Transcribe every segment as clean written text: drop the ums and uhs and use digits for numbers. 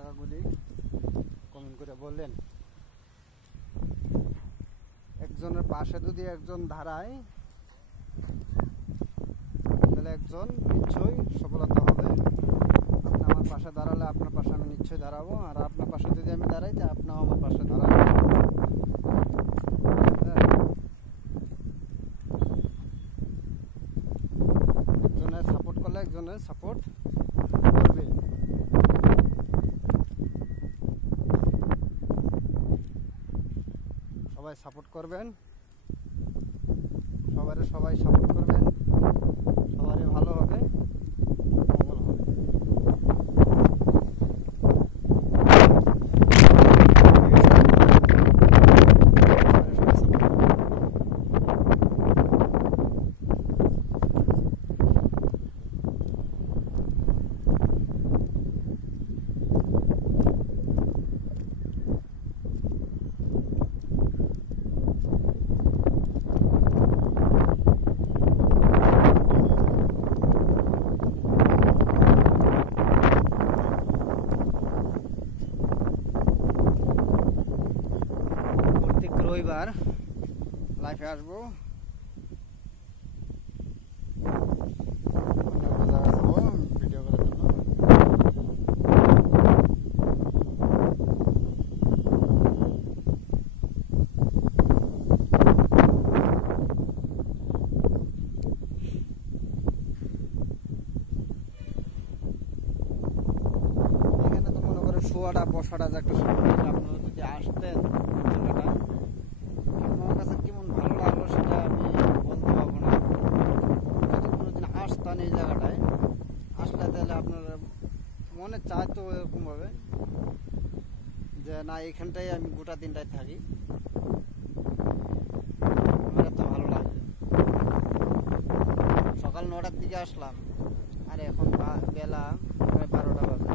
জায়গাগুলি কমেন্ট করে বললেন। একজনের পাশে যদি একজন দাঁড়ায় তাহলে একজন নিশ্চয়ই সফলতা হবে। আপনি আমার পাশে দাঁড়ালে আপনার পাশে আমি নিশ্চয়ই দাঁড়াবো, আর আপনার পাশে যদি আমি দাঁড়াই তাহলে আপনিও আমার পাশে দাঁড়াবেন। একজনের সাপোর্ট করলে একজনের সাপোর্ট করবে। সবাই সাপোর্ট করবেন, সবাই সাপোর্ট করবেন, সবারই ভালো হবে, মঙ্গল হবে। রবিবার লাইফে আসবো, ভিডিও করার জন্য। এখানে তো মনে করে শোয়াটা বসাটা যে একটা সমস্যা। আপনারা যদি আসতেন আমার কাছে কেমন ভালো লাগলো সেটা আমি বলতে পারবো না। যদি কোনোদিন আসতেন এই জায়গাটায় আসলে তাহলে আপনার মনে চায় তো এরকমভাবে যে না এখানটাই আমি গোটা দিনটায় থাকি, আমার এত ভালো লাগে। সকাল 9টার দিকে আসলাম আর এখন বেলা প্রায় 12টা বাজে,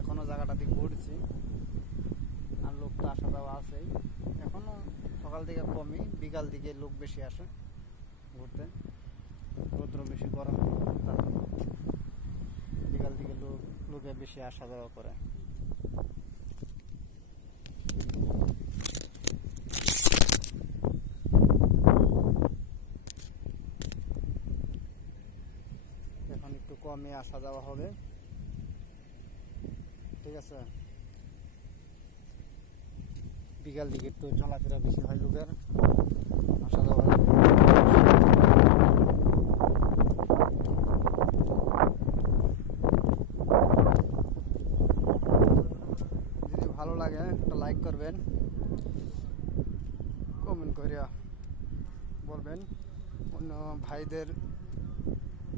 এখনো জায়গাটা দিকে ঘুরছি আর লোক তো আসা যাওয়া আছেই। এখনো সকাল থেকে কমই, বিকাল দিকে লোক বেশি আসে ঘুরতে, রৌদ্র বেশি গরম, বিকাল দিকে লোকে বেশি আসা যাওয়া করে। এখন একটু কমই আসা যাওয়া হবে, ঠিক আছে। বিকাল দিকে একটু চলাফেরা বেশি হয় লোকের, আসা যাওয়া। যদি ভালো লাগে একটা লাইক করবেন, কমেন্ট করে বলবেন, অন্য ভাইদের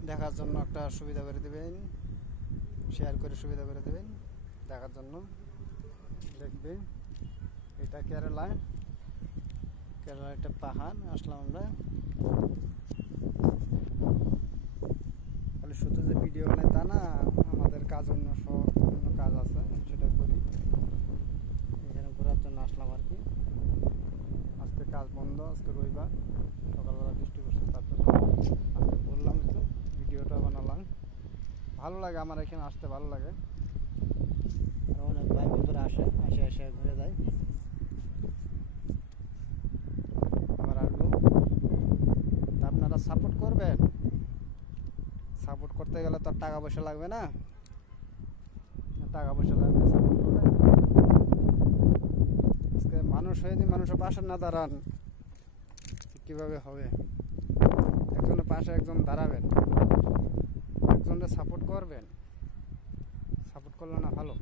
দেখার জন্য একটা সুবিধা করে দেবেন, শেয়ার করে সুবিধা করে দেবেন দেখার জন্য। দেখবে এটা কেরালার একটা পাহাড় আসলাম আমরা। খালি শুধু যে ভিডিও বানাই তা না, আমাদের কাজ অন্য কাজ আছে, সেটা করি। এখানে ঘোরার জন্য আসলাম আর কি। আজকে কাজ বন্ধ, আজকে রবিবার, সকালবেলা বৃষ্টি পড়ছে তার জন্য আজকে বললাম একটু ভিডিওটা বানালাম। ভালো লাগে আমার এখানে আসতে, ভালো লাগে। অনেক ভাই বন্ধুরা এসে ঘুরে যায়। আবার আসবো, আপনারা সাপোর্ট করবেন। সাপোর্ট করতে গেলে তো টাকা পয়সা লাগবে না, টাকা পয়সা লাগবে সাপোর্ট করলে। আজকে মানুষ হয়ে যদি মানুষের পাশে না দাঁড়ান কিভাবে হবে? একজনের পাশে একজন দাঁড়াবেন, একজনকে সাপোর্ট করবেন, সাপোর্ট করলে না ভালো।